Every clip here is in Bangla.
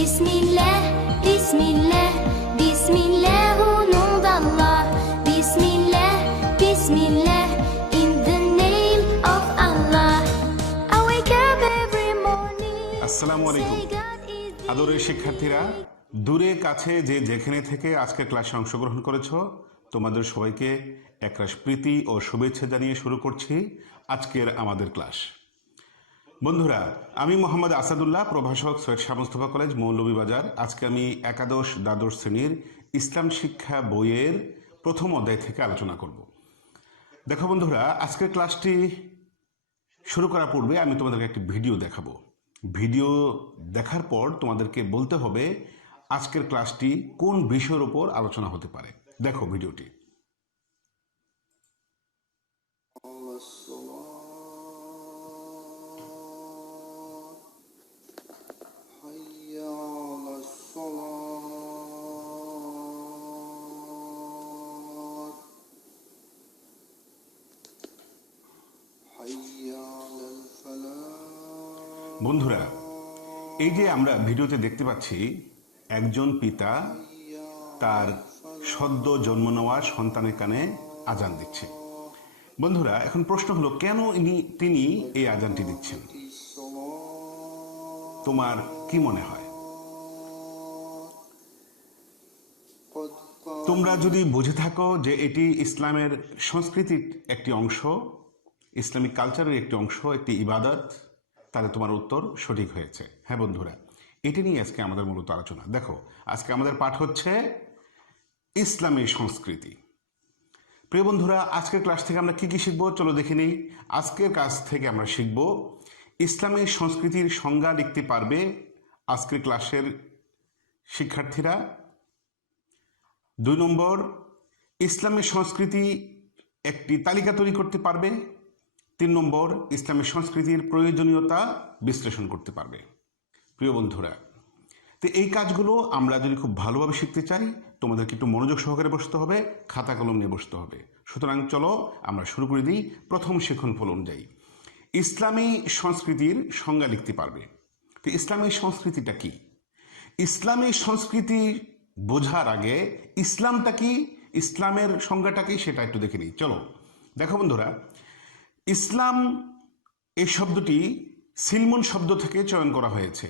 Bismillah, Bismillah, Bismillah, au nom d'Allah. Bismillah, Bismillah, in the name of Allah. I wake up every morning. আসসালামু আলাইকুম say God is the আদরের শিক্ষার্থীরা, দূরে কাছে যে যেখানে থেকে আজকের ক্লাসে অংশগ্রহণ করেছো, তোমাদের সবাইকে একরাশ প্রীতি ও শুভেচ্ছা জানিয়ে শুরু করছি আজকের আমাদের ক্লাস। বন্ধুরা, আমি মোহাম্মদ আসাদুল্লাহ, প্রভাষক, সৈয়দ শাহ মুস্তফা কলেজ, মৌলভীবাজার। আজকে আমি একাদশ দ্বাদশ শ্রেণীর ইসলাম শিক্ষা বইয়ের প্রথম অধ্যায় থেকে আলোচনা করব। দেখো বন্ধুরা, আজকের ক্লাসটি শুরু করার পূর্বে আমি তোমাদেরকে একটি ভিডিও দেখাবো। ভিডিও দেখার পর তোমাদেরকে বলতে হবে আজকের ক্লাসটি কোন বিষয়ের উপর আলোচনা হতে পারে। দেখো ভিডিওটি। বন্ধুরা, এই যে আমরা ভিডিওতে দেখতে পাচ্ছি একজন পিতা তার সদ্য জন্ম নেওয়া সন্তানের কানে আজান দিচ্ছে। বন্ধুরা, এখন প্রশ্ন হলো কেন তিনি এই আজানটি দিচ্ছেন? তোমার কি মনে হয়? তোমরা যদি বুঝে থাকো যে এটি ইসলামের সংস্কৃতির একটি অংশ, ইসলামিক কালচারের একটি অংশ, একটি ইবাদত, তাহলে তোমার উত্তর সঠিক হয়েছে। হ্যাঁ বন্ধুরা, এটি নিয়ে আজকে আমাদের মূলত আলোচনা। দেখো, আজকে আমাদের পাঠ হচ্ছে ইসলামী সংস্কৃতি। প্রিয় বন্ধুরা, আজকের ক্লাস থেকে আমরা কি কি শিখবো চলো দেখে নিই। আজকের ক্লাস থেকে আমরা শিখব ইসলামী সংস্কৃতির সংজ্ঞা লিখতে পারবে আজকের ক্লাসের শিক্ষার্থীরা। 2 নম্বর, ইসলামী সংস্কৃতি একটি তালিকা তৈরি করতে পারবে। 3 নম্বর, ইসলামী সংস্কৃতির প্রয়োজনীয়তা বিশ্লেষণ করতে পারবে। প্রিয় বন্ধুরা, তো এই কাজগুলো আমরা যদি খুব ভালোভাবে শিখতে চাই, তোমাদেরকে একটু মনোযোগ সহকারে বসতে হবে, খাতা কলম নিয়ে বসতে হবে। সুতরাং চলো আমরা শুরু করে দিই। প্রথম শিখন ফল অনুযায়ী ইসলামী সংস্কৃতির সংজ্ঞা লিখতে পারবে। তো ইসলামী সংস্কৃতিটা কি? ইসলামী সংস্কৃতি বোঝার আগে ইসলামটা কি, ইসলামের সংজ্ঞাটা কি সেটা একটু দেখে নিই। চলো দেখো বন্ধুরা, ইসলাম এই শব্দটি সিলমন শব্দ থেকে চয়ন করা হয়েছে।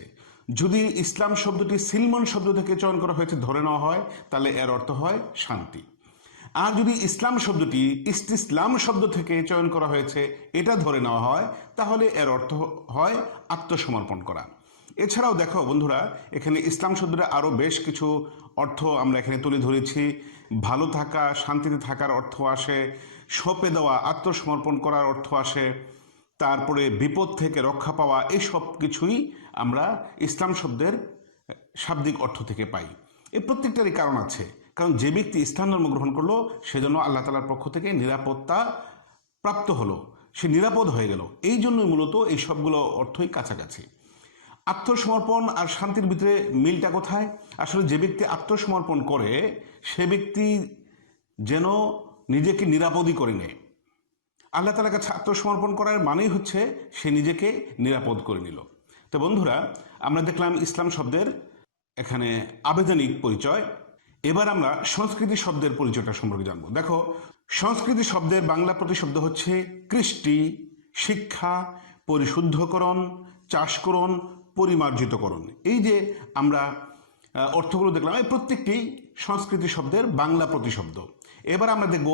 যদি ইসলাম শব্দটি সিলমন শব্দ থেকে চয়ন করা হয়েছে ধরে নেওয়া হয়, তাহলে এর অর্থ হয় শান্তি। আর যদি ইসলাম শব্দটি ইসলাম শব্দ থেকে চয়ন করা হয়েছে এটা ধরে নেওয়া হয়, তাহলে এর অর্থ হয় আত্মসমর্পণ করা। এছাড়াও দেখো বন্ধুরা, এখানে ইসলাম শব্দটা আরও বেশ কিছু অর্থ আমরা এখানে তুলে ধরেছি। ভালো থাকা, শান্তিতে থাকার অর্থ আসে, সঁপে দেওয়া, আত্মসমর্পণ করার অর্থ আসে, তারপরে বিপদ থেকে রক্ষা পাওয়া, এই সব কিছুই আমরা ইসলাম শব্দের শাব্দিক অর্থ থেকে পাই। এই প্রত্যেকটারই কারণ আছে, কারণ যে ব্যক্তি ইসলাম ধর্ম গ্রহণ করলো সেজন্য আল্লাহ তাআলার পক্ষ থেকে নিরাপত্তা প্রাপ্ত হলো, সে নিরাপদ হয়ে গেল। এই জন্যই মূলত এই সবগুলো অর্থই কাছাকাছি। আত্মসমর্পণ আর শান্তির ভিতরে মিলটা কোথায়? আসলে যে ব্যক্তি আত্মসমর্পণ করে সে ব্যক্তি যেন নিজেকে নিরাপদই করে নেয়। আল্লাহ তাআলার কাছে আত্মসমর্পণ করার মানেই হচ্ছে সে নিজেকে নিরাপদ করে নিল। তো বন্ধুরা, আমরা দেখলাম ইসলাম শব্দের এখানে আবেদনিক পরিচয়। এবার আমরা সংস্কৃতি শব্দের পরিচয়টা সম্পর্কে জানবো। দেখো, সংস্কৃতি শব্দের বাংলা প্রতিশব্দ হচ্ছে কৃষ্টি, শিক্ষা, পরিশুদ্ধকরণ, চাষকরণ, পরিমার্জিতকরণ। এই যে আমরা অর্থগুলো দেখলাম, এই প্রত্যেকটি সংস্কৃতি শব্দের বাংলা প্রতিশব্দ। এবার আমরা দেখব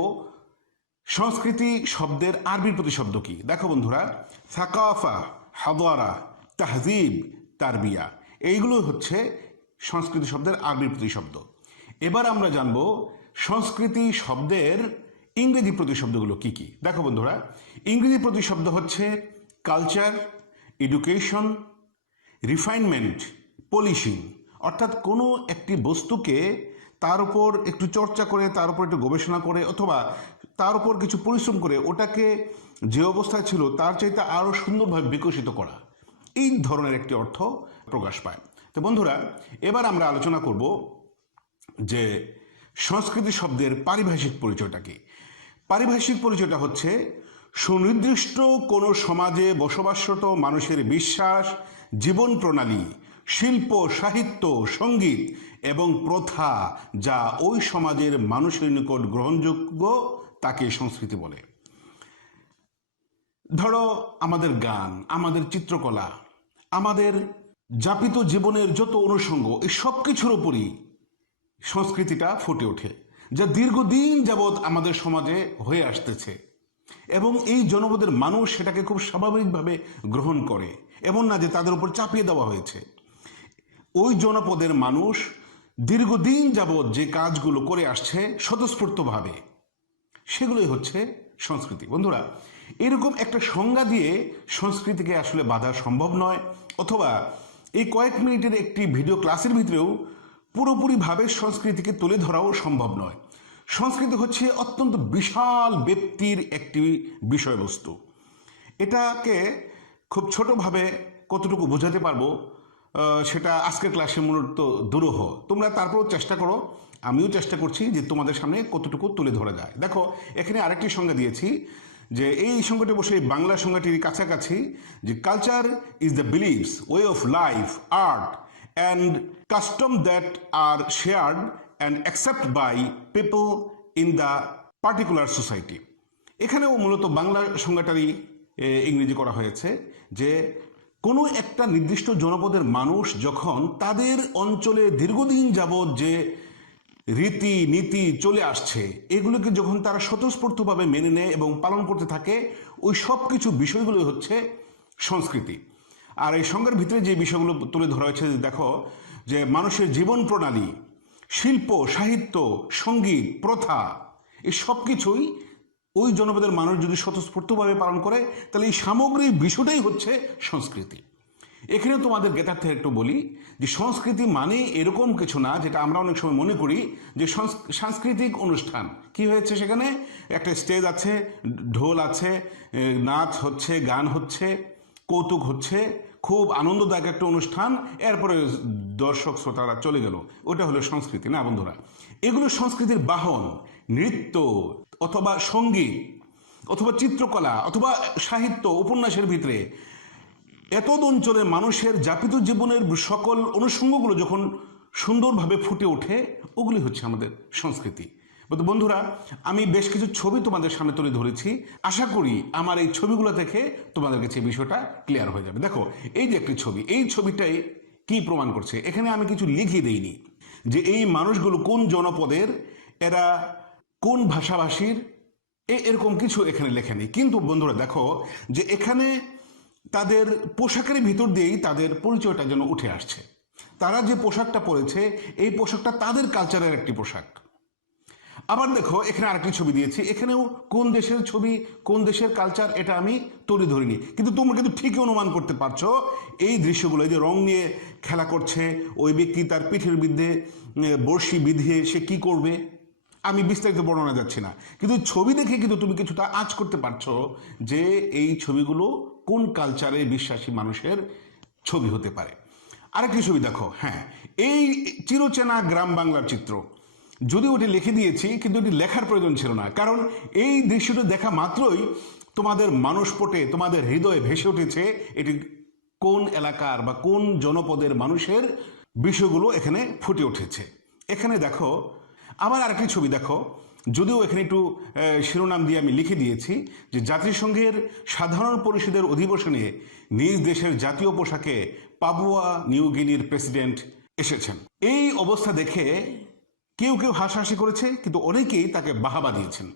সংস্কৃতি শব্দের আরবি প্রতিশব্দ কি। দেখো বন্ধুরা, সাকাফা, হাদারা, তাহজিব, তারবিয়া, এইগুলো হচ্ছে সংস্কৃতি শব্দের আরবি প্রতিশব্দ। এবার আমরা জানব সংস্কৃতি শব্দের ইংরেজি প্রতিশব্দগুলো কি কি। দেখো বন্ধুরা, ইংরেজি প্রতিশব্দ হচ্ছে কালচার, এডুকেশন, রিফাইনমেন্ট, পলিশিং। অর্থাৎ কোনো একটি বস্তুকে তার উপর একটু চর্চা করে, তার উপর একটু গবেষণা করে, অথবা তার উপর কিছু পরিশ্রম করে ওটাকে যে অবস্থায় ছিল তার চাইতে আরও সুন্দরভাবে বিকশিত করা, এই ধরনের একটি অর্থ প্রকাশ পায়। তো বন্ধুরা, এবার আমরা আলোচনা করব যে সংস্কৃতি শব্দের পারিভাষিক পরিচয়টা কি। পারিভাষিক পরিচয়টা হচ্ছে সুনির্দিষ্ট কোনো সমাজে বসবাসরত মানুষের বিশ্বাস, জীবন প্রণালী, শিল্প, সাহিত্য, সঙ্গীত এবং প্রথা যা ওই সমাজের মানুষের নিকট গ্রহণযোগ্য তাকে সংস্কৃতি বলে। ধরো আমাদের গান, আমাদের চিত্রকলা, আমাদের যাপিত জীবনের যত অনুষঙ্গ, এই সব কিছুর উপরই সংস্কৃতিটা ফুটে ওঠে, যা দীর্ঘদিন যাবৎ আমাদের সমাজে হয়ে আসতেছে এবং এই জনপদের মানুষ সেটাকে খুব স্বাভাবিকভাবে গ্রহণ করে, এমন না যে তাদের উপর চাপিয়ে দেওয়া হয়েছে। ওই জনপদের মানুষ দীর্ঘদিন যাবৎ যে কাজগুলো করে আসছে স্বতঃস্ফূর্তভাবে, সেগুলোই হচ্ছে সংস্কৃতি। বন্ধুরা, এরকম একটা সংজ্ঞা দিয়ে সংস্কৃতিকে আসলে বাধা সম্ভব নয়, অথবা এই কয়েক মিনিটের একটি ভিডিও ক্লাসের ভিতরেও পুরোপুরিভাবে সংস্কৃতিকে তুলে ধরাও সম্ভব নয়। সংস্কৃতি হচ্ছে অত্যন্ত বিশাল ব্যক্তির একটি বিষয়বস্তু। এটাকে খুব ছোটভাবে কতটুকু বোঝাতে পারবো সেটা আজকের ক্লাসে মূলত দুরূহ। তোমরা তারপরও চেষ্টা করো, আমিও চেষ্টা করছি যে তোমাদের সামনে কতটুকু তুলে ধরা যায়। দেখো, এখানে আরেকটি সংজ্ঞা দিয়েছি, যে এই সংজ্ঞাটি বসে বাংলা সংজ্ঞাটির কাছাকাছি, যে culture is the beliefs, way of life, art and custom that are shared and accept by people in the particular society. এখানেও মূলত বাংলা সংজ্ঞাটারই ইংরেজি করা হয়েছে, যে কোনো একটা নির্দিষ্ট জনপদের মানুষ যখন তাদের অঞ্চলে দীর্ঘদিন যাবৎ যে রীতি নীতি চলে আসছে, এগুলোকে যখন তারা স্বতঃস্ফূর্তভাবে মেনে নেয় এবং পালন করতে থাকে, ওই সব কিছু বিষয়গুলো হচ্ছে সংস্কৃতি। আর এই সংজ্ঞার ভিতরে যে বিষয়গুলো তুলে ধরা হয়েছে, দেখো, যে মানুষের জীবন প্রণালী, শিল্প, সাহিত্য, সঙ্গীত, প্রথা, এই সব কিছুই ওই জনপদের মানুষ যদি স্বতঃস্ফূর্তভাবে পালন করে, তাহলে এই সামগ্রিক বিষয়টাই হচ্ছে সংস্কৃতি। এখানে তোমাদের জ্ঞাতার্থে একটু বলি যে সংস্কৃতি মানে এরকম কিছু না, যেটা আমরা অনেক সময় মনে করি যে সাংস্কৃতিক অনুষ্ঠান কি হয়েছে, সেখানে একটা স্টেজ আছে, ঢোল আছে, নাচ হচ্ছে, গান হচ্ছে, কৌতুক হচ্ছে, খুব আনন্দদায়ক একটা অনুষ্ঠান, এরপরে দর্শক শ্রোতারা চলে গেল, ওটা হলো সংস্কৃতি না বন্ধুরা। এগুলো সংস্কৃতির বাহন। নৃত্য অথবা সঙ্গীত অথবা চিত্রকলা অথবা সাহিত্য, উপন্যাসের ভিতরে এতদ অঞ্চলের মানুষের যাপিত জীবনের সকল অনুষঙ্গগুলো যখন সুন্দরভাবে ফুটে ওঠে, ওগুলি হচ্ছে আমাদের সংস্কৃতি। বন্ধুরা, আমি বেশ কিছু ছবি তোমাদের সামনে তুলে ধরেছি, আশা করি আমার এই ছবিগুলো দেখে তোমাদের কাছে বিষয়টা ক্লিয়ার হয়ে যাবে। দেখো, এই যে একটি ছবি, এই ছবিটাই কি প্রমাণ করছে, এখানে আমি কিছু লিখে দেইনি যে এই মানুষগুলো কোন জনপদের, এরা কোন ভাষাভাষীর, এরকম কিছু এখানে লেখা নেই। কিন্তু বন্ধুরা দেখো, যে এখানে তাদের পোশাকের ভিতর দিয়েই তাদের পরিচয়টা যেন উঠে আসছে। তারা যে পোশাকটা পরেছে, এই পোশাকটা তাদের কালচারের একটি পোশাক। আবার দেখো, এখানে আরেকটি ছবি দিয়েছি, এখানেও কোন দেশের ছবি, কোন দেশের কালচার, এটা আমি তুলে ধরিনি, কিন্তু তোমরা কিন্তু ঠিকই অনুমান করতে পারছো এই দৃশ্যগুলো, এই যে রং নিয়ে খেলা করছে, ওই ব্যক্তি তার পিঠের বিদ্ধে বড়শি বিধিয়ে সে কি করবে, আমি বিস্তারিত বর্ণনা যাচ্ছি না, কিন্তু ছবি দেখে কিন্তু তুমি কিছুটা আঁচ করতে পারছো যে এই ছবিগুলো কোন কালচারে বিশ্বাসী মানুষের ছবি হতে পারে। আরেকটি ছবি দেখো, হ্যাঁ, এই চিরচেনা গ্রাম বাংলার চিত্র, যদিও ওটি লিখে দিয়েছি, কিন্তু এটি লেখার প্রয়োজন ছিল না, কারণ এই দৃশ্যটি দেখা মাত্রই তোমাদের মানসপটে, তোমাদের হৃদয়ে ভেসে উঠেছে এটি কোন এলাকার বা কোন জনপদের মানুষের বিষয়গুলো এখানে ফুটে উঠেছে। এখানে দেখো, আবার আরেকটি ছবি দেখো, যদিও এখানে একটু শিরোনাম দিয়ে আমি লিখে দিয়েছি যে জাতিসংঘের সাধারণ পরিষদের অধিবেশনে নিজ দেশের জাতীয় পোশাকে পাপুয়া নিউ গিনির প্রেসিডেন্ট এসেছেন। এই অবস্থা দেখে কেউ কেউ হাসাহাসি করেছে, কিন্তু অনেকেই তাকে বাহাবা দিয়েছেন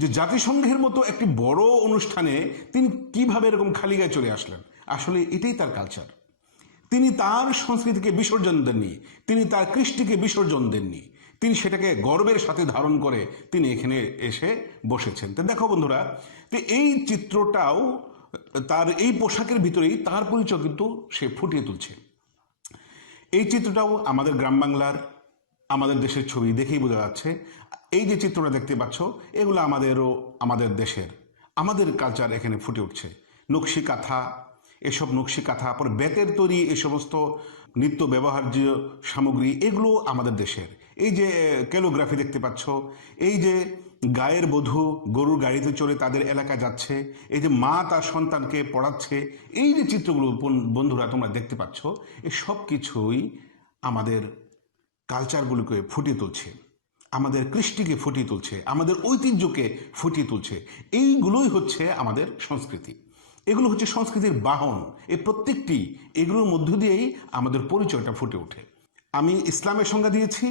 যে জাতিসংঘের মতো একটি বড় অনুষ্ঠানে তিনি কিভাবে এরকম খালি গায়ে চলে আসলেন। আসলে এটাই তার কালচার। তিনি তার সংস্কৃতিকে বিসর্জন দেননি, তিনি তার কৃষ্টিকে বিসর্জন দেননি, তিনি সেটাকে গর্বের সাথে ধারণ করে তিনি এখানে এসে বসেছেন। তো দেখো বন্ধুরা, তো এই চিত্রটাও তার এই পোশাকের ভিতরেই তার পরিচয় কিন্তু সে ফুটিয়ে তুলছে। এই চিত্রটাও আমাদের গ্রাম বাংলার, আমাদের দেশের ছবি দেখেই বোঝা যাচ্ছে। এই যে চিত্রটা দেখতে পাচ্ছ, এগুলো আমাদের দেশের, আমাদের কালচার এখানে ফুটে উঠছে। নকশি কাঁথা, এসব নকশি কাঁথা, পরে বেতের তৈরি এই সমস্ত নিত্য ব্যবহার্য সামগ্রী, এগুলো আমাদের দেশের। এই যে ক্যালিগ্রাফি দেখতে পাচ্ছ, এই যে গায়ের বধূ গরুর গাড়িতে চড়ে তাদের এলাকা যাচ্ছে, এই যে মা তার সন্তানকে পড়াচ্ছে, এই যে চিত্রগুলো বন্ধুরা তোমরা দেখতে পাচ্ছ, এই সব কিছুই আমাদের কালচারগুলোকে ফুটিয়ে তুলছে, আমাদের কৃষ্টিকে ফুটিয়ে তুলছে, আমাদের ঐতিহ্যকে ফুটিয়ে তুলছে। এইগুলোই হচ্ছে আমাদের সংস্কৃতি, এগুলো হচ্ছে সংস্কৃতির বাহন। এই প্রত্যেকটি এগুলোর মধ্য দিয়েই আমাদের পরিচয়টা ফুটে ওঠে। আমি ইসলামের সংজ্ঞা দিয়েছি,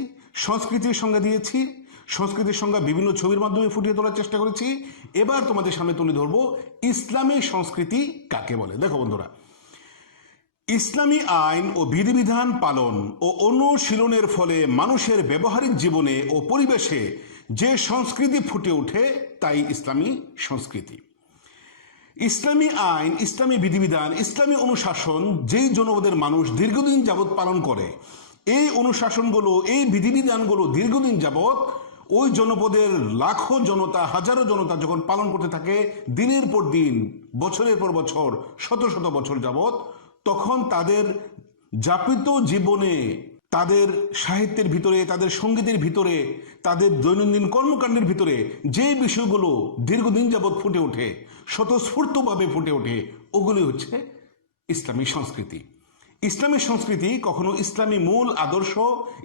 সংস্কৃতির সংজ্ঞা দিয়েছি, সংস্কৃতির সংজ্ঞা বিভিন্ন ছবির মাধ্যমে ফুটিয়ে তোলার চেষ্টা করেছি। এবার তোমাদের সামনে তুলে ধরবো ইসলামী সংস্কৃতি কাকে বলে। দেখো বন্ধুরা, ইসলামী আইন ও বিধিবিধান পালন ও অনুশীলনের ফলে মানুষের ব্যবহারিক জীবনে ও পরিবেশে যে সংস্কৃতি ফুটে ওঠে তাই ইসলামী সংস্কৃতি। ইসলামী আইন, ইসলামী বিধিবিধান, ইসলামী অনুশাসন যেই জনপদের মানুষ দীর্ঘদিন যাবৎ পালন করে, এই অনুশাসনগুলো, এই বিধিবিধানগুলো দীর্ঘদিন যাবৎ ওই জনপদের লাখো জনতা, হাজারো জনতা যখন পালন করতে থাকে দিনের পর দিন, বছরের পর বছর, শত শত বছর যাবৎ, তখন তাদের যাপিত জীবনে, তাদের সাহিত্যের ভিতরে, তাদের সঙ্গীতের ভিতরে, তাদের দৈনন্দিন কর্মকাণ্ডের ভিতরে যে বিষয়গুলো দীর্ঘদিন যাবৎ ফুটে ওঠে, স্বতঃস্ফূর্তভাবে ফুটে ওঠে, ওগুলি হচ্ছে ইসলামী সংস্কৃতি। ইসলামী সংস্কৃতি কখনো ইসলামী মূল আদর্শ,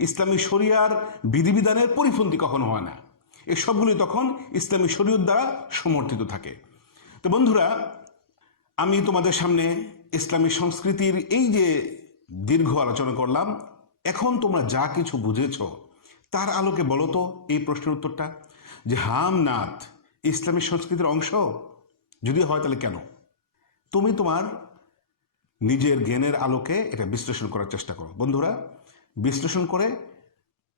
ইসলামী শরিয়ার বিধিবিধানের পরিপন্থী কখনো হয় না। এই সবগুলি তখন ইসলামী শরীয়ত দ্বারা সমর্থিত থাকে। তো বন্ধুরা, আমি তোমাদের সামনে ইসলামী সংস্কৃতির এই যে দীর্ঘ আলোচনা করলাম, এখন তোমরা যা কিছু বুঝেছ তার আলোকে বলো তো এই প্রশ্নের উত্তরটা, যে হামনাত ইসলামী সংস্কৃতির অংশ? যদি হয় তাহলে কেন? তুমি তোমার নিজের জ্ঞানের আলোকে এটা বিশ্লেষণ করার চেষ্টা করো। বন্ধুরা, বিশ্লেষণ করে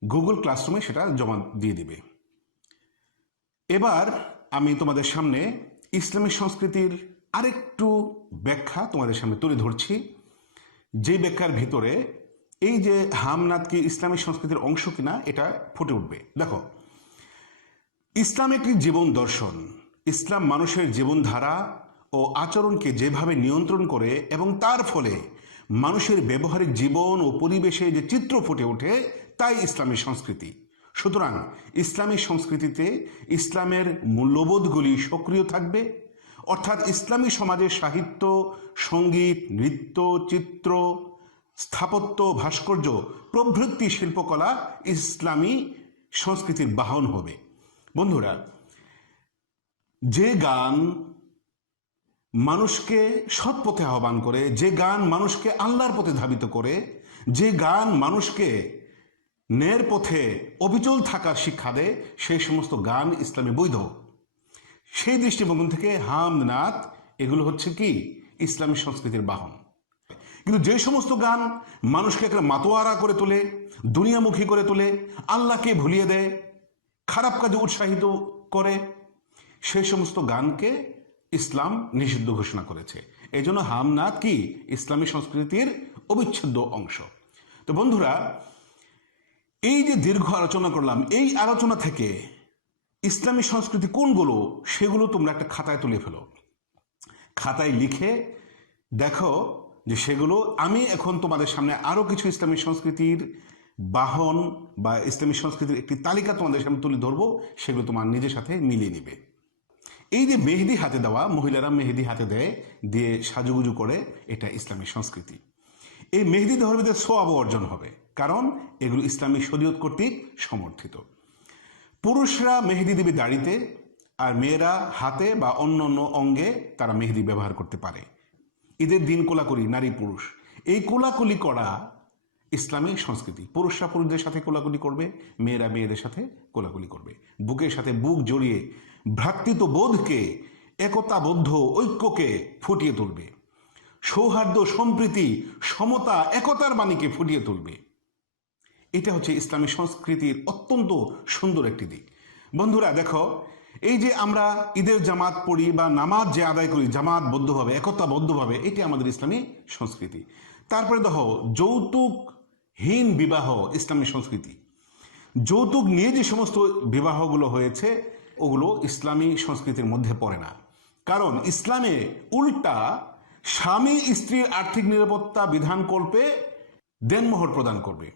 গুগল ক্লাসরুমে সেটা জমা দিয়ে দিবে। এবার আমি তোমাদের সামনে ইসলামী সংস্কৃতির আরেকটু ব্যাখ্যা তোমাদের সামনে তুলে ধরছি, যে ব্যাখ্যার ভিতরে এই যে হামনাত কি ইসলামী সংস্কৃতির অংশ কিনা এটা ফুটে উঠবে। দেখো, ইসলাম একটি জীবন দর্শন। ইসলাম মানুষের জীবনধারা ও আচরণকে যেভাবে নিয়ন্ত্রণ করে এবং তার ফলে মানুষের ব্যবহারিক জীবন ও পরিবেশে যে চিত্র ফুটে ওঠে তাই ইসলামী সংস্কৃতি। সুতরাং ইসলামী সংস্কৃতিতে ইসলামের মূল্যবোধগুলি সক্রিয় থাকবে, অর্থাৎ ইসলামী সমাজের সাহিত্য, সঙ্গীত, নৃত্য, চিত্র, স্থাপত্য, ভাস্কর্য প্রভৃতি শিল্পকলা ইসলামী সংস্কৃতির বাহন হবে। বন্ধুরা, যে গান মানুষকে সৎ পথে আহ্বান করে, যে গান মানুষকে আল্লাহর পথে ধাবিত করে, যে গান মানুষকে ন্যায়ের পথে অবিচল থাকার শিক্ষা দেয়, সেই সমস্ত গান ইসলামে বৈধ। সেই দৃষ্টিভঙ্গি থেকে হামনাত এগুলো হচ্ছে কি ইসলামী সংস্কৃতির বাহন। কিন্তু যে সমস্ত গান মানুষকে একটা মাতোয়ারা করে তোলে, দুনিয়ামুখী করে তোলে, আল্লাহকে ভুলিয়ে দেয়, খারাপ কাজে উৎসাহিত করে, সেই সমস্ত গানকে ইসলাম নিষিদ্ধ ঘোষণা করেছে। এই জন্য হামনাত কি ইসলামী সংস্কৃতির অবিচ্ছেদ্য অংশ। তো বন্ধুরা, এই যে দীর্ঘ আলোচনা করলাম, এই আলোচনা থেকে ইসলামী সংস্কৃতি কোনগুলো সেগুলো তোমরা একটা খাতায় তুলে ফেলো, খাতায় লিখে দেখো যে সেগুলো। আমি এখন তোমাদের সামনে আরো কিছু ইসলামী সংস্কৃতির বাহন বা ইসলামী সংস্কৃতির একটি তালিকা তোমাদের সামনে তুলে ধরবো, সেগুলো তোমার নিজের সাথে মিলিয়ে নিবে। এই যে মেহেদি হাতে দেওয়া, মহিলারা মেহেদি হাতে দেয়, দিয়ে সাজুগুজু করে, এটা ইসলামী সংস্কৃতি। এই মেহেদি দেওয়ার ভিতরে সওয়াব অর্জন হবে, কারণ এগুলো ইসলামী শরীয়ত কর্তৃক সমর্থিত। পুরুষরা মেহেদি দেবে দাড়িতে, আর মেয়েরা হাতে বা অন্য অন্য অঙ্গে তারা মেহেদি ব্যবহার করতে পারে। ঈদের দিন কোলাকুলি নারী পুরুষ, এই কোলাকুলি করা ইসলামী সংস্কৃতি। পুরুষরা পুরুষদের সাথে কোলাকুলি করবে, মেয়েরা মেয়েদের সাথে কোলাকুলি করবে, বুকের সাথে বুক জড়িয়ে ভ্রাতৃত্ববোধকে, একতাবদ্ধ ঐক্যকে ফুটিয়ে তুলবে, সৌহার্দ্য, সম্প্রীতি, সমতা, একতার বাণীকে ফুটিয়ে তুলবে। এটা হচ্ছে ইসলামী সংস্কৃতির অত্যন্ত সুন্দর একটি দিক। বন্ধুরা দেখো, এই যে আমরা ঈদের জামাত পড়ি বা নামাজ যে আদায় করি জামাতবদ্ধভাবে, একতাবদ্ধভাবে, এটি আমাদের ইসলামী সংস্কৃতি। তারপরে দেখো, যৌতুকহীন বিবাহ ইসলামী সংস্কৃতি। যৌতুক নিয়ে যে সমস্ত বিবাহগুলো হয়েছে ওগুলো ইসলামী সংস্কৃতির মধ্যে পড়ে না, কারণ ইসলামে উল্টা স্বামী স্ত্রীর আর্থিক নিরাপত্তা বিধান কল্পে দেনমোহর প্রদান করবে।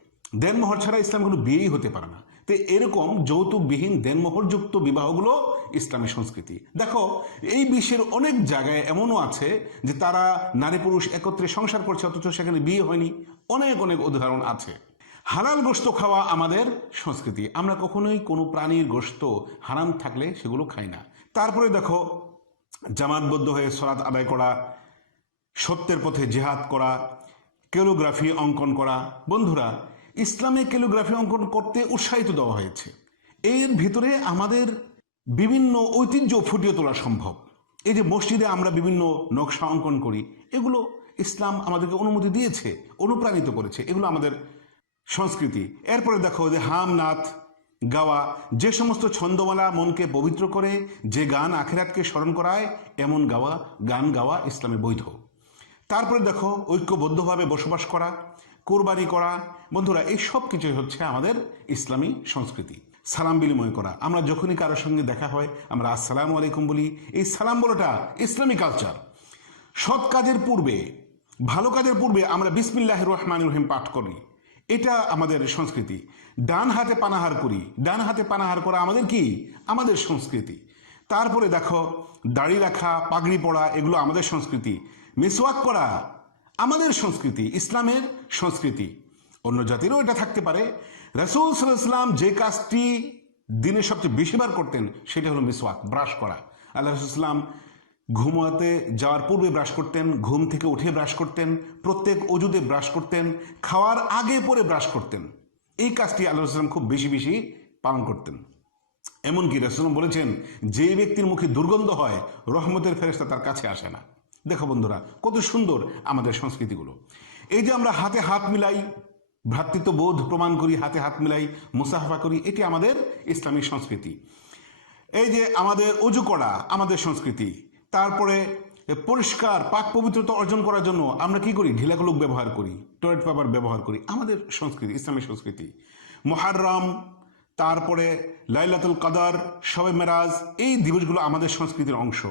দেনমোহর ছাড়া ইসলাম কোনো বিয়েই হতে পারে না। তো এরকম যৌতুকবিহীন দেনমোহরযুক্ত বিবাহগুলো ইসলামী সংস্কৃতি। দেখো এই বিশ্বের অনেক জায়গায় এমনও আছে যে তারা নারী পুরুষ একত্রে সংসার করছে অথচ সেখানে বিয়ে হয়নি। অনেক অনেক উদাহরণ আছে। হালাল গোশত খাওয়া আমাদের সংস্কৃতি। আমরা কখনোই কোনো প্রাণীর গোশত হারাম থাকলে সেগুলো খাই না। তারপরে দেখো জামাতবদ্ধ হয়ে সলাত আদায় করা, সত্যের পথে জিহাদ করা, ক্যালিগ্রাফি অঙ্কন করা। বন্ধুরা, ইসলামে ক্যালিগ্রাফি অঙ্কন করতে উৎসাহিত দেওয়া হয়েছে। এর ভিতরে আমাদের বিভিন্ন ঐতিহ্য ফুটিয়ে তোলা সম্ভব। এই যে মসজিদে আমরা বিভিন্ন নকশা অঙ্কন করি, এগুলো ইসলাম আমাদেরকে অনুমতি দিয়েছে, অনুপ্রাণিত করেছে, এগুলো আমাদের সংস্কৃতি। এরপরে দেখো যে হাম নাথ গাওয়া, যে সমস্ত ছন্দমালা মনকে পবিত্র করে, যে গান আখিরাতকে স্মরণ করায়, এমন গান গাওয়া ইসলামে বৈধ। তারপরে দেখো ঐক্যবদ্ধভাবে বসবাস করা, কোরবানি করা। বন্ধুরা, এই সব কিছুই হচ্ছে আমাদের ইসলামী সংস্কৃতি। সালাম বিনিময় করা, আমরা যখনই কারোর সঙ্গে দেখা হয় আমরা আসসালামু আলাইকুম বলি। এই সালাম বলাটা ইসলামী কালচার। সৎ কাজের পূর্বে, ভালো কাজের পূর্বে আমরা বিসমিল্লাহির রহমানির রহিম পাঠ করি, এটা আমাদের সংস্কৃতি। ডান হাতে পানাহার করি, ডান হাতে পানাহার করা আমাদের কি? আমাদের সংস্কৃতি। তারপরে দেখো দাড়ি রাখা, পাগড়ি পরা, এগুলো আমাদের সংস্কৃতি। মিসওয়াক করা আমাদের সংস্কৃতি, ইসলামের সংস্কৃতি। অন্য জাতিরও এটা থাকতে পারে। রাসূল সাল্লাল্লাহু আলাইহি ওয়াসাল্লাম যে কাজটি দিনে সবচেয়ে বেশিবার করতেন সেটা হলো মিসওয়াক, ব্রাশ করা। আল্লাহ রাসূল সাল্লাল্লাহু আলাইহি ওয়াসাল্লাম ঘুমাতে যাওয়ার পূর্বে ব্রাশ করতেন, ঘুম থেকে উঠে ব্রাশ করতেন, প্রত্যেক অজুতে ব্রাশ করতেন, খাওয়ার আগে পরে ব্রাশ করতেন। এই কাজটি আল্লাহ রাসূল সাল্লাল্লাহু আলাইহি ওয়াসাল্লাম খুব বেশি বেশি পালন করতেন। এমনকি রাসূল সাল্লাল্লাহু আলাইহি ওয়াসাল্লাম বলেছেন, যে ব্যক্তির মুখে দুর্গন্ধ হয় রহমতের ফেরেশতা তার কাছে আসে না। দেখো বন্ধুরা, কত সুন্দর আমাদের সংস্কৃতিগুলো। এই যে আমরা হাতে হাত মিলাই, ভ্রাতৃত্ববোধ প্রমাণ করি, হাতে হাত মিলাই, মুসাফা করি, এটি আমাদের ইসলামী সংস্কৃতি। এই যে আমাদের অজু করা আমাদের সংস্কৃতি। তারপরে পরিষ্কার পাক পবিত্রতা অর্জন করার জন্য আমরা কি করি? ঢিলাকলুক ব্যবহার করি, টয়লেট পেপার ব্যবহার করি, আমাদের সংস্কৃতি, ইসলামী সংস্কৃতি। মুহররম, তারপরে লাইলাতুল কদর, শবে মেরাজ, এই দিবসগুলো আমাদের সংস্কৃতির অংশ।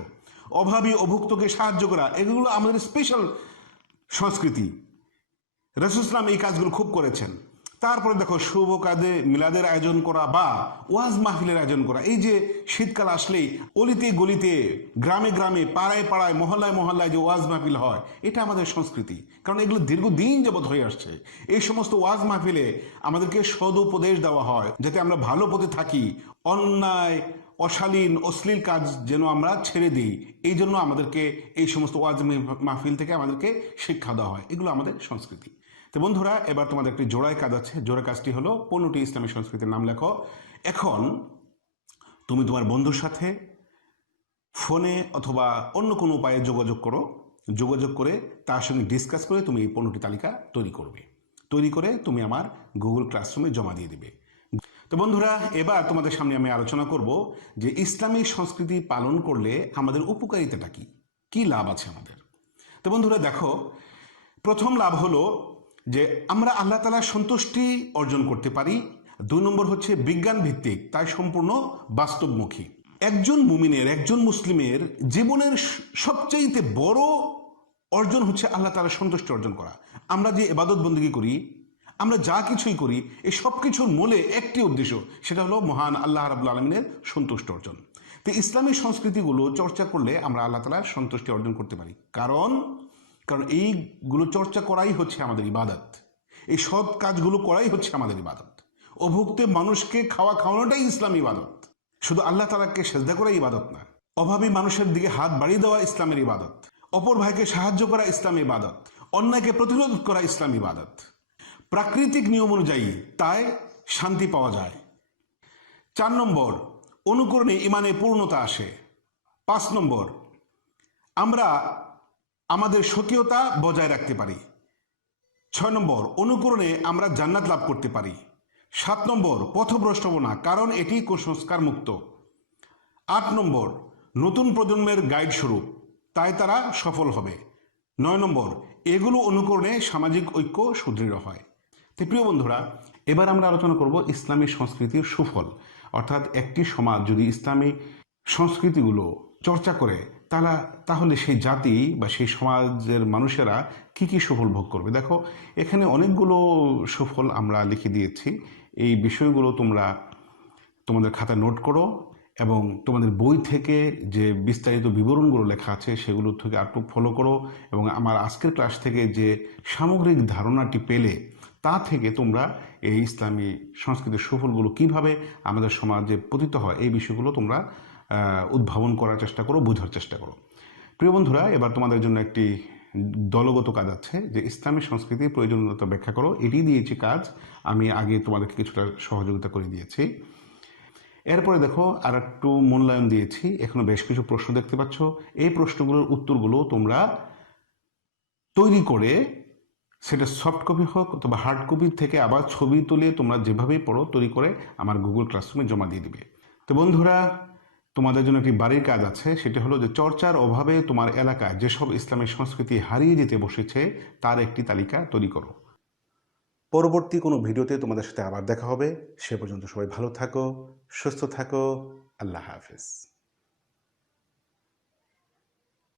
অভাবী অভুক্তকে সাহায্য করা, এগুলো আমাদের স্পেশাল সংস্কৃতি। রাসূল সাল্লাল্লাহু আলাইহি ওয়াসাল্লাম এই কাজগুলো খুব করেছেন। তারপরে দেখো শুভ কাজে মিলাদের আয়োজন করা বা ওয়াজ মাহফিলের আয়োজন করা। এই যে শীতকাল আসলেই অলিতে গলিতে, গ্রামে গ্রামে, পাড়ায় পাড়ায়, মহল্লায় মহল্লায় যে ওয়াজ মাহফিল হয়, এটা আমাদের সংস্কৃতি। কারণ এগুলো দীর্ঘদিন যাবৎ হয়ে আসছে। এই সমস্ত ওয়াজ মাহফিলে আমাদেরকে সদুপদেশ দেওয়া হয় যাতে আমরা ভালো পথে থাকি, অন্যায় অশালীন অশ্লীল কাজ যেন আমরা ছেড়ে দিই। এই জন্য আমাদেরকে এই সমস্ত ওয়াজ মাহফিল থেকে আমাদেরকে শিক্ষা দেওয়া হয়। এগুলো আমাদের সংস্কৃতি। তো বন্ধুরা, এবার তোমাদের একটি জোড়ায় কাজ আছে। জোড়া কাজটি হলো 15টি ইসলামী সংস্কৃতির নাম লেখো। এখন তুমি তোমার বন্ধুর সাথে ফোনে অথবা অন্য কোনো উপায়ে যোগাযোগ করো। যোগাযোগ করে তার সঙ্গে ডিসকাস করে তুমি এই 15টি তালিকা তৈরি করবে। তৈরি করে তুমি আমার গুগল ক্লাসরুমে জমা দিয়ে দিবে। তো বন্ধুরা, এবার তোমাদের সামনে আমি আলোচনা করব যে ইসলামী সংস্কৃতি পালন করলে আমাদের উপকারিতাটা কি, কি লাভ আছে আমাদের। তো বন্ধুরা দেখো, প্রথম লাভ হলো যে আমরা আল্লাহ তাআলার সন্তুষ্টি অর্জন করতে পারি। 2 নম্বর হচ্ছে বিজ্ঞান ভিত্তিক, তাই সম্পূর্ণ বাস্তবমুখী। একজন মুমিনের, একজন মুসলিমের জীবনের সবচাইতে বড় অর্জন হচ্ছে আল্লাহ তাআলার সন্তুষ্টি অর্জন করা। আমরা যে ইবাদত বন্দেগী করি, আমরা যা কিছুই করি, এই সব কিছুর মূলে একটি উদ্দেশ্য, সেটা হলো মহান আল্লাহ রাব্বুল আলামিনের সন্তুষ্টি অর্জন। তো ইসলামী সংস্কৃতিগুলো চর্চা করলে আমরা আল্লাহ তাআলার সন্তুষ্টি অর্জন করতে পারি। কারণ এইগুলো চর্চা করাই হচ্ছে আমাদের ইবাদত। এই সৎ কাজগুলো করাই হচ্ছে আমাদের ইবাদত। অভুক্ত মানুষকে খাওয়ানোটাই ইসলামী ইবাদত। শুধু আল্লাহ তাআলাকে সেজদা করা ইবাদত না, অভাবী মানুষের দিকে হাত বাড়িয়ে দেওয়া ইসলামের ইবাদত, অপর ভাইকে সাহায্য করা ইসলামী ইবাদত, অন্যায়কে প্রতিরোধ করা ইসলামী ইবাদত। প্রাকৃতিক নিয়ম অনুযায়ী তাই শান্তি পাওয়া যায়। 4 নম্বর, অনুকরণে ইমানে পূর্ণতা আসে। 5 নম্বর, আমরা আমাদের স্বকীয়তা বজায় রাখতে পারি। 6 নম্বর, অনুকরণে আমরা জান্নাত লাভ করতে পারি। 7 নম্বর, পথভ্রষ্ট হব না, কারণ এটি কুসংস্কার মুক্ত। 8 নম্বর, নতুন প্রজন্মের গাইড স্বরূপ, তাই তারা সফল হবে। 9 নম্বর, এগুলো অনুকরণে সামাজিক ঐক্য সুদৃঢ় হয়। তো প্রিয় বন্ধুরা, এবার আমরা আলোচনা করব ইসলামী সংস্কৃতির সুফল। অর্থাৎ একটি সমাজ যদি ইসলামী সংস্কৃতিগুলো চর্চা করে তাহলে সেই জাতি বা সেই সমাজের মানুষেরা কি কি সুফল ভোগ করবে। দেখো, এখানে অনেকগুলো সুফল আমরা লিখে দিয়েছি। এই বিষয়গুলো তোমরা তোমাদের খাতায় নোট করো এবং তোমাদের বই থেকে যে বিস্তারিত বিবরণগুলো লেখা আছে সেগুলো থেকে আরটু ফলো করো এবং আমার আজকের ক্লাস থেকে যে সামগ্রিক ধারণাটি পেলে তা থেকে তোমরা এই ইসলামী সংস্কৃতির সুফলগুলো কিভাবে আমাদের সমাজে পতিত হয় এই বিষয়গুলো তোমরা উদ্ভাবন করার চেষ্টা করো, বোঝার চেষ্টা করো। প্রিয় বন্ধুরা, এবার তোমাদের জন্য একটি দলগত কাজ আছে যে ইসলামী সংস্কৃতির প্রয়োজনীয়তা ব্যাখ্যা করো। এটি দিয়েছি কাজ, আমি আগে তোমাদেরকে কিছুটা সহযোগিতা করে দিয়েছি। এরপরে দেখো আর একটু মূল্যায়ন দিয়েছি, এখনো বেশ কিছু প্রশ্ন দেখতে পাচ্ছ। এই প্রশ্নগুলোর উত্তরগুলো তোমরা তৈরি করে, সেটা সফট কপি হোক অথবা হার্ড কপি থেকে আবার ছবি তুলে তোমরা যেভাবেই পড়ো তৈরি করে আমার গুগল ক্লাসরুমে জমা দিয়ে দিবে। তো বন্ধুরা, তোমাদের জন্য একটি বাড়ির কাজ আছে, সেটা হলো যে চর্চার অভাবে তোমার এলাকায় যেসব ইসলামী সংস্কৃতি হারিয়ে যেতে বসেছে তার একটি তালিকা তৈরি করো। পরবর্তী কোনো ভিডিওতে তোমাদের সাথে আবার দেখা হবে। সে পর্যন্ত সবাই ভালো থাকো, সুস্থ থাকো। আল্লাহ হাফেজ।